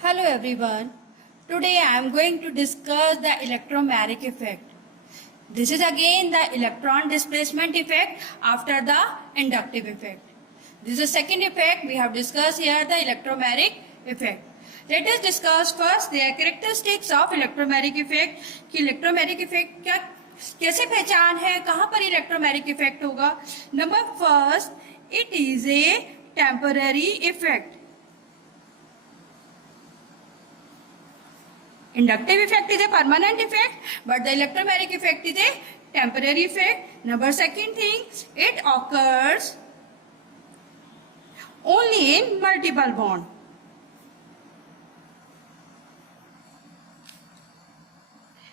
Hello everyone. Today I am going to discuss the electromagnetic effect. This is again the electron displacement effect after the inductive effect. This is the second effect we have discussed here, the electromagnetic effect. Let us discuss first the characteristics of electromagnetic effect. कि electromagnetic effect क्या कैसे पहचान है, कहाँ पर electromagnetic effect होगा. Number first, it is a temporary effect. Inductive effect is a permanent effect, but the electromagnetic effect is a temporary effect. Number second thing, it occurs only in multiple bond.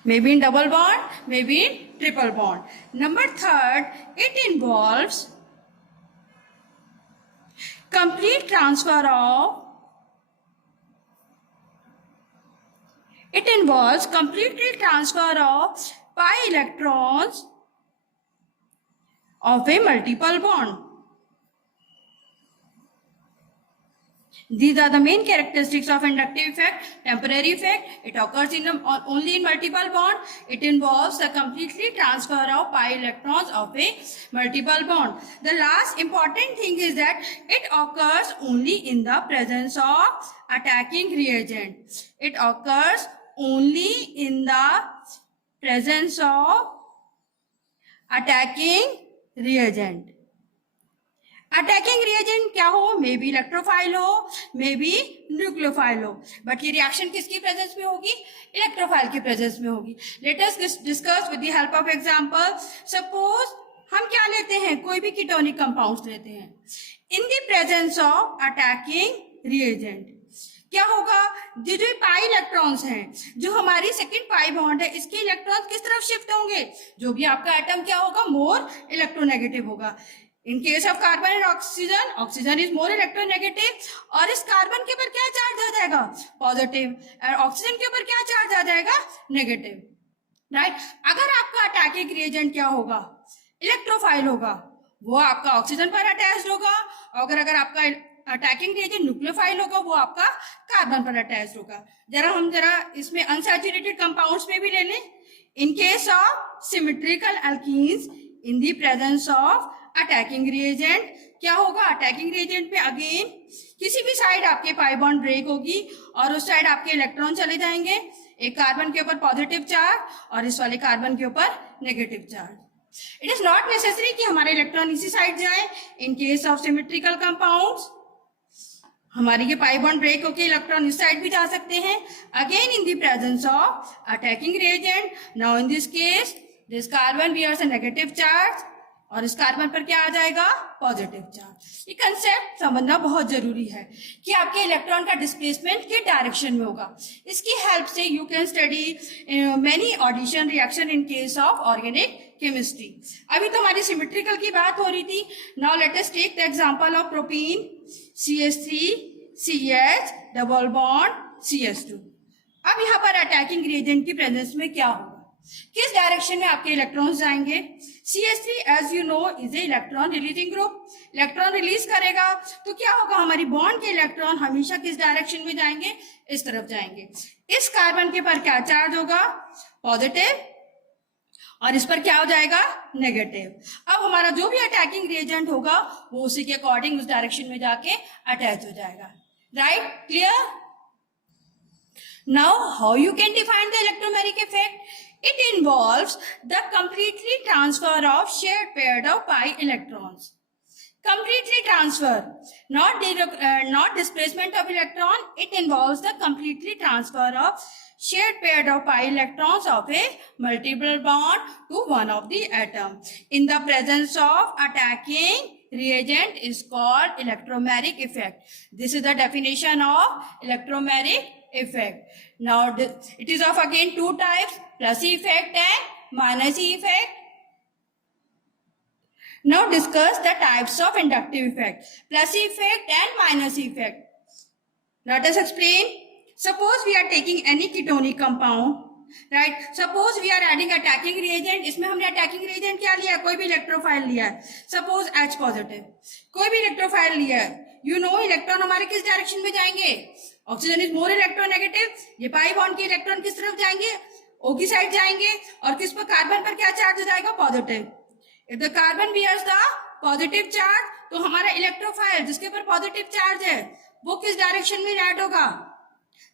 Maybe in double bond, maybe in triple bond. Number third, it involves complete transfer of pi electrons of a multiple bond. These are the main characteristics of inductive effect. Temporary effect, it occurs only in multiple bond. It involves the completely transfer of pi electrons of a multiple bond. The last important thing is that it occurs only in the presence of attacking reagent. It occurs only in the presence of attacking reagent. Attacking reagent क्या हो, may be electrophile हो, may be nucleophile हो, but ये reaction किसकी presence में होगी, electrophile की presence में होगी. Let us discuss with the help of example. Suppose हम क्या लेते हैं, कोई भी कीटोनिक कंपाउंड्स लेते हैं. इन the presence of attacking reagent क्या होगा, जो पाई इलेक्ट्रॉन्स हैं, जो हमारी सेकंड पाई बॉन्ड है, इसके इलेक्ट्रॉन्स किस तरफ शिफ्ट होंगे, जो भी आपका एटम क्या होगा, मोर इलेक्ट्रोनेगेटिव होगा. इन case of carbon and oxygen, oxygen is more electronegative, और इस कार्बन के ऊपर क्या चार्ज आ जाएगा, पॉजिटिव, और ऑक्सीजन के ऊपर क्या चार्ज आ जाएगा, नेगेटिव. राइट. अगर आपका अटैकिंग रिएजेंट क्या होगा, इलेक्ट्रोफाइल होगा, वो आपका ऑक्सीजन पर अटैच्ड होगा. अगर आपका अटैकिंग रिएजेंट न्यूक्लियोफाइल होगा, वो आपका कार्बन पर अटैच्ड होगा. हम इसमें अनसैचुरेटेड कंपाउंड्स में भी ले लें. इन case of symmetrical alkenes in the presence of attacking reagent क्या होगा, अटैकिंग रिएजेंट पे अगेन किसी भी साइड आपके पाई बॉन्ड ब्रेक होगी और उस साइड आपके इलेक्ट्रॉन चले जाएंगे. एक कार्बन के ऊपर पॉजिटिव चार्ज और इस वाले कार्बन के ऊपर negative charge. It is not necessary कि हमारे इलेक्ट्रॉन इसी साइड जाए. In case of symmetrical compounds हमारे ये पाई बॉन्ड ब्रेक होके इलेक्ट्रॉन इस साइड भी जा सकते हैं, again in the presence of attacking reagent. Now in this case this carbon bears a negative charge और इस कार्बन पर क्या आ जाएगा, पॉजिटिव चार्ज. ये कंसेप्ट समझना बहुत जरूरी है कि आपके इलेक्ट्रॉन का डिस्प्लेसमेंट किस डायरेक्शन में होगा. इसकी हेल्प से you can study many addition reaction in case of organic chemistry. अभी तो हमारी सिमेट्रिकल की बात हो रही थी. Now let us take the example of propene CH3CH double bond CH2. अब यहाँ पर अटैकिंग रिएजेंट की प्रेजेंस में क्या होगा, किस डायरेक्शन में आपके इलेक्ट्रॉन्स जाएंगे. CH3 as you know is a electron releasing group. Electron release करेगा तो क्या होगा, हमारी बॉन्ड के इलेक्ट्रॉन हमेशा किस डायरेक्शन में जाएंगे, इस तरफ जाएंगे. इस कार्बन के पर क्या चार्ज होगा, पॉजिटिव, और इस पर क्या हो जाएगा, नेगेटिव. अब हमारा जो भी अटैकिंग रिएजेंट होगा वो उसी के अकॉर्डिंग उस डायरेक्शन में जाके अटैच हो जाएगा. Right, clear. Now how you can define the electromagnetic effect. It involves the completely transfer of shared pair of pi electrons. Completely transfer, not displacement of electron. It involves the completely transfer of shared pair of pi electrons of a multiple bond to one of the atom. In the presence of attacking reagent is called electromagnetic effect. This is the definition of electromagnetic effect. Now it is of again two types, plus effect and minus effect. Now discuss the types of inductive effect, plus effect and minus effect. Let us explain. Suppose we are taking any ketonic compound right. Suppose we are adding attacking reagent. इसमें हमने attacking reagent क्या लिया है? कोई भी electrophile लिया है. Suppose H positive, कोई भी इलेक्ट्रोफाइल लिया है. यू नो इलेक्ट्रॉन हमारे किस डायरेक्शन में जाएंगे? Oxygen is more electronegative. ये पाई बॉन्ड के इलेक्ट्रॉन किस तरफ जाएंगे? O की साइड जाएंगे. और किस पर? कार्बन पर क्या चार्ज हो जाएगा? Positive. If the carbon bears the positive charge, तो हमारा इलेक्ट्रोफाइल जिसके ऊपर पॉजिटिव चार्ज है वो किस डायरेक्शन में ऐड होगा?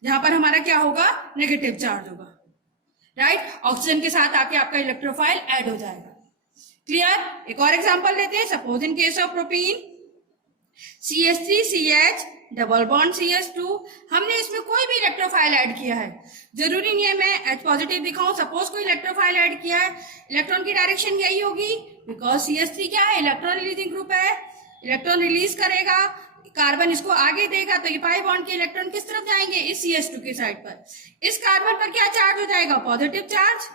जहां पर हमारा क्या होगा? नेगेटिव चार्ज होगा. राइट. ऑक्सीजन के साथ आके आपका इलेक्ट्रोफाइल ऐड हो जाएगा. क्लियर. एक और एग्जांपल लेते हैं. Suppose in case of propene CH3CH double bond CH2, हमने इसमें कोई भी इलेक्ट्रोफाइल ऐड किया है. जरूरी नहीं है मैं H पॉजिटिव दिखाऊं. सपोज कोई इलेक्ट्रोफाइल ऐड किया है, इलेक्ट्रॉन की डायरेक्शन यही होगी, बिकॉज CH3 क्या है? इलेक्ट्रॉन रिलीजिंग ग्रुप है. इलेक्ट्रॉन रिलीज करेगा, कार्बन इसको आगे देगा, तो ये पाई बॉन्ड के इलेक्ट्रॉन किस तरफ जाएंगे? इस CH2 की साइड पर. इस कार्बन पर क्या चार्ज हो जाएगा? Positive charge.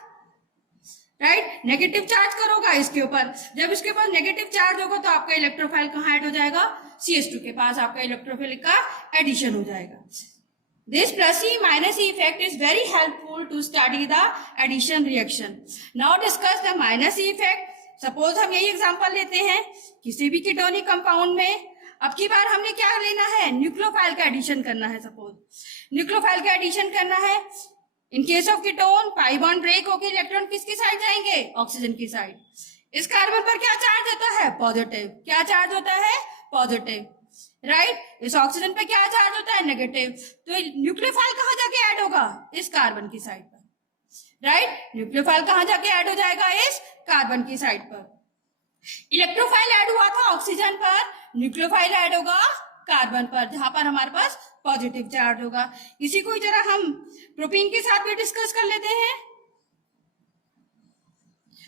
Right. Negative charge करोगा इसके ऊपर. जब इसके ऊपर नेगेटिव चार्ज होगा तो आपका इलेक्ट्रोफाइल कहाँ ऐड हो जाएगा? CH2 के पास आपका इलेक्ट्रोफाइल का एडिशन हो जाएगा. This plus E minus E effect is very helpful to study the addition reaction. Now discuss the minus E effect. Suppose हम यही एग्जांपल लेते हैं किसी भी कीटोनिक कंपाउंड में. अब की बार हमने क्या लेना है? न्यूक्लियोफाइल का एडिशन करना है. सपोज न्यूक्लियोफाइल का एडिशन करना है. In case of ketone pi bond break होकर इलेक्ट्रॉन किसकी साइड जाएंगे? ऑक्सीजन की साइड. इस कार्बन पर क्या चार्ज होता है? पॉजिटिव. क्या चार्ज होता है? पॉजिटिव. राइट. इस ऑक्सीजन पे क्या चार्ज होता है? नेगेटिव. तो न्यूक्लियोफाइल कहां जाके ऐड होगा? इस कार्बन की साइड पर. राइट. न्यूक्लियोफाइल कहां जाके ऐड हो जाएगा? इस कार्बन की साइड पर. इलेक्ट्रोफाइल ऐड हुआ था ऑक्सीजन पर, न्यूक्लियोफाइल ऐड होगा कार्बन पर, जहां पर हमारे पास पॉजिटिव चार्ज होगा. इसी को जरा हम प्रोपीन के साथ भी डिस्कस कर लेते हैं.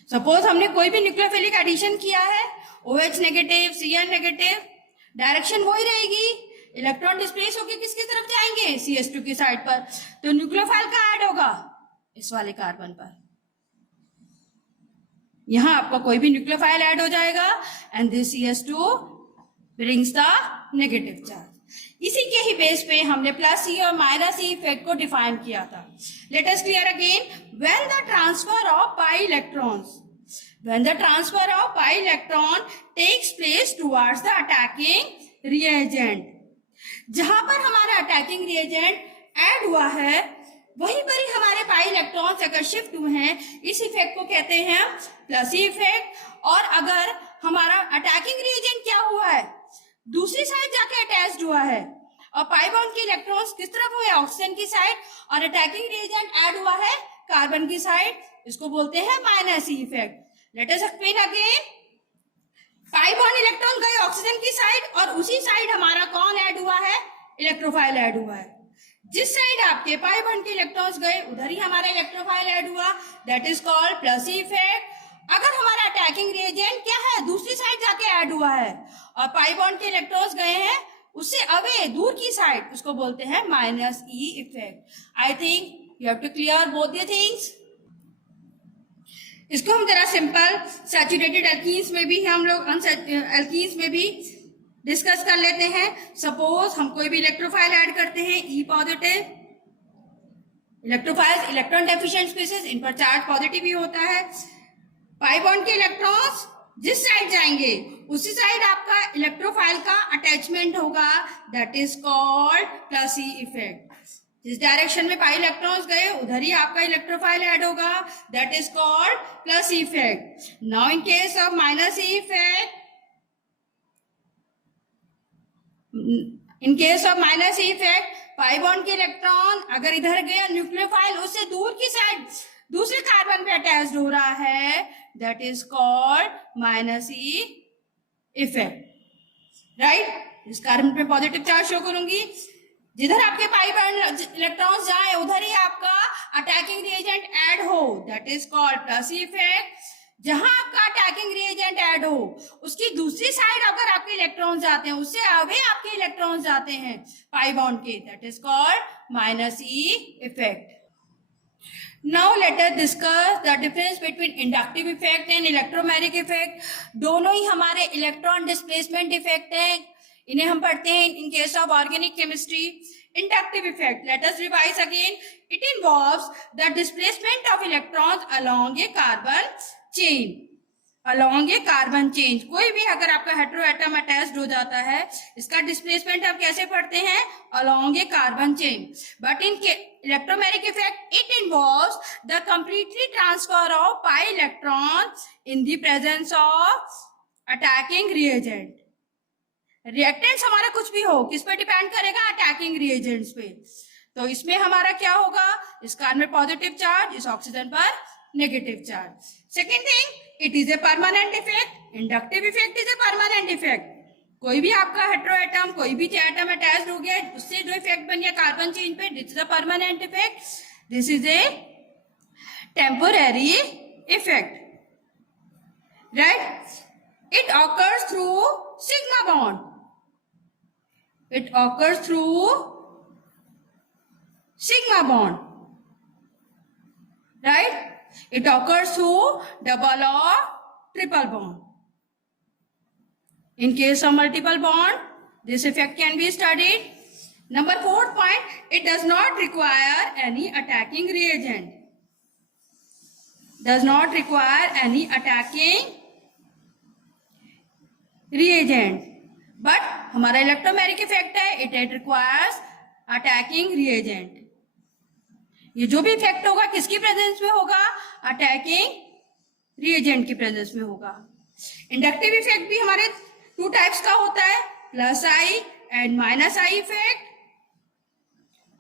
सपोज हमने कोई भी न्यूक्लियोफिलिक एडिशन किया है, OH negative, Cl negative, direction वही रहेगी. इलेक्ट्रॉन डिस्प्लेस होकर किसकी तरफ जाएंगे? CH2 की साइड पर. तो न्यूक्लियोफाइल कहाँ ऐड होगा? इस वाले कार्बन पर. यहां आपका कोई भी न्यूक्लियोफाइल ऐड हो जाएगा and this CH2 brings the negative charge. इसी के ही बेस पे हमने प्लस E और माइनस E इफेक्ट को डिफाइन किया था. Let us clear again. When the transfer of pi electrons, when the transfer of pi electron takes place towards the attacking reagent, जहां पर हमारा अटैकिंग रिएजेंट ऐड हुआ है वहीं पर ही हमारे पाई इलेक्ट्रॉन्स अगर शिफ्ट हुए हैं, इस इफेक्ट को कहते हैं प्लस ई इफेक्ट. और अगर हमारा अटैकिंग रिएजेंट क्या हुआ है? दूसरी साइड जाके अटैच्ड हुआ है और पाई बॉन्ड के इलेक्ट्रॉन्स किस तरफ हुए? ऑक्सीजन की साइड. और अटैकिंग रिएजेंट ऐड हुआ है कार्बन की साइड. इसको बोलते हैं minus E effect. Let us explain again. Pi bond electron गए ऑक्सीजन की साइड और उसी साइड हमारा कौन ऐड हुआ है? इलेक्ट्रोफाइल ऐड हुआ है. जिस साइड आपके पाई बॉन्ड के इलेक्ट्रॉन्स गए उधर ही हमारा इलेक्ट्रोफाइल ऐड हुआ. That is called plus E effect. अगर हमारा अटैकिंग रिएजेंट क्या है? दूसरी साइड जाके ऐड हुआ है और पाई बॉन्ड के इलेक्ट्रॉन्स गए हैं उससे अवे दूर की साइड, उसको बोलते हैं minus E effect. I think you have to clear both the things. इसको हम जरा सिंपल सैचुरेटेड एल्कीन्स में भी हम लोग एल्कीन्स में भी डिस्कस कर लेते हैं. सपोज हम कोई भी इलेक्ट्रोफाइल ऐड करते हैं E positive. Electrophiles electron deficient species, इन पर चार्ज पॉजिटिव ही होता है. पाई बॉन्ड के इलेक्ट्रॉन्स जिस साइड जाएंगे उसी साइड आपका इलेक्ट्रोफाइल का अटैचमेंट होगा. That is called plus E effect. जिस डायरेक्शन में पाई इलेक्ट्रॉन्स गए उधर ही आपका इलेक्ट्रोफाइल ऐड होगा. That is called plus E effect. Now in case of minus E effect, in case of minus E effect, pi bond के electron अगर इधर गया, न्यूक्लियोफाइल उससे दूर की साइड दूसरे कार्बन पे अटैच्ड हो रहा है. That is called minus E effect. Right. इस कार्बन पे पॉजिटिव चार्ज शो करूंगी. जिधर आपके पाई बॉन्ड इलेक्ट्रॉन्स जाए उधर ही आपका अटैकिंग रिएजेंट ऐड हो. That is called plus E effect. जहां आपका अटैकिंग रिएजेंट ऐड हो उसकी दूसरी साइड अगर आपके इलेक्ट्रॉन्स जाते हैं उससे आगे आपके इलेक्ट्रॉन्स जाते हैं पाई बॉन्ड के. That is called minus E effect. Now let us discuss the difference between inductive effect and electromagnetic effect. दोनों ही हमारे इलेक्ट्रॉन डिस्प्लेसमेंट इफेक्ट है. इन्हें हम पढ़ते हैं इन case of organic chemistry. Inductive effect. Let us revise again. It involves the displacement of electrons along a carbon chain. Along a carbon chain. कोई भी अगर आपका हेटेरोएटम अटैच्ड हो जाता है, इसका डिस्प्लेसमेंट आप कैसे पढ़ते हैं? Along a carbon chain. But in electromagnetic effect, it involves the completely transfer of pi electrons in the presence of attacking reagent. Reactants हमारा कुछ भी हो, किस पे डिपेंड करेगा? अटैकिंग रिएजेंट्स पे. तो इसमें हमारा क्या होगा? इस कार्बन में पॉजिटिव चार्ज, इस ऑक्सीजन पर negative charge. Second thing, it is a permanent effect. Inductive effect is a permanent effect. कोई भी आपका हेटेरोएटम, कोई भी एटम अटैच्ड हो गया, उससे जो इफेक्ट बन गया कार्बन चेन पे, this is a permanent effect. This is a temporary effect, right? It occurs through sigma bond. It occurs through sigma bond, right? It occurs through double or triple bond. In case of multiple bond, this effect can be studied. Number 4th point, it does not require any attacking reagent. Does not require any attacking reagent. But हमारा electromagnetic effect है, it requires attacking reagent. ये जो भी effect होगा किसकी presence में होगा? Attacking reagent की प्रेजेंस में होगा. इंडक्टिव इफेक्ट भी हमारे 2 टाइप्स का होता है, plus I and minus I effect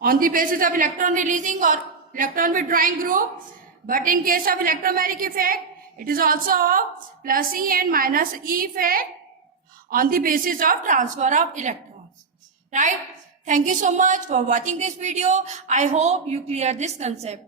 on the basis of electron releasing और electron withdrawing group. But in case of electromagnetic effect it is also plus E and minus E effect on the basis of transfer of electrons, right? Thank you so much for watching this video. I hope you clear this concept.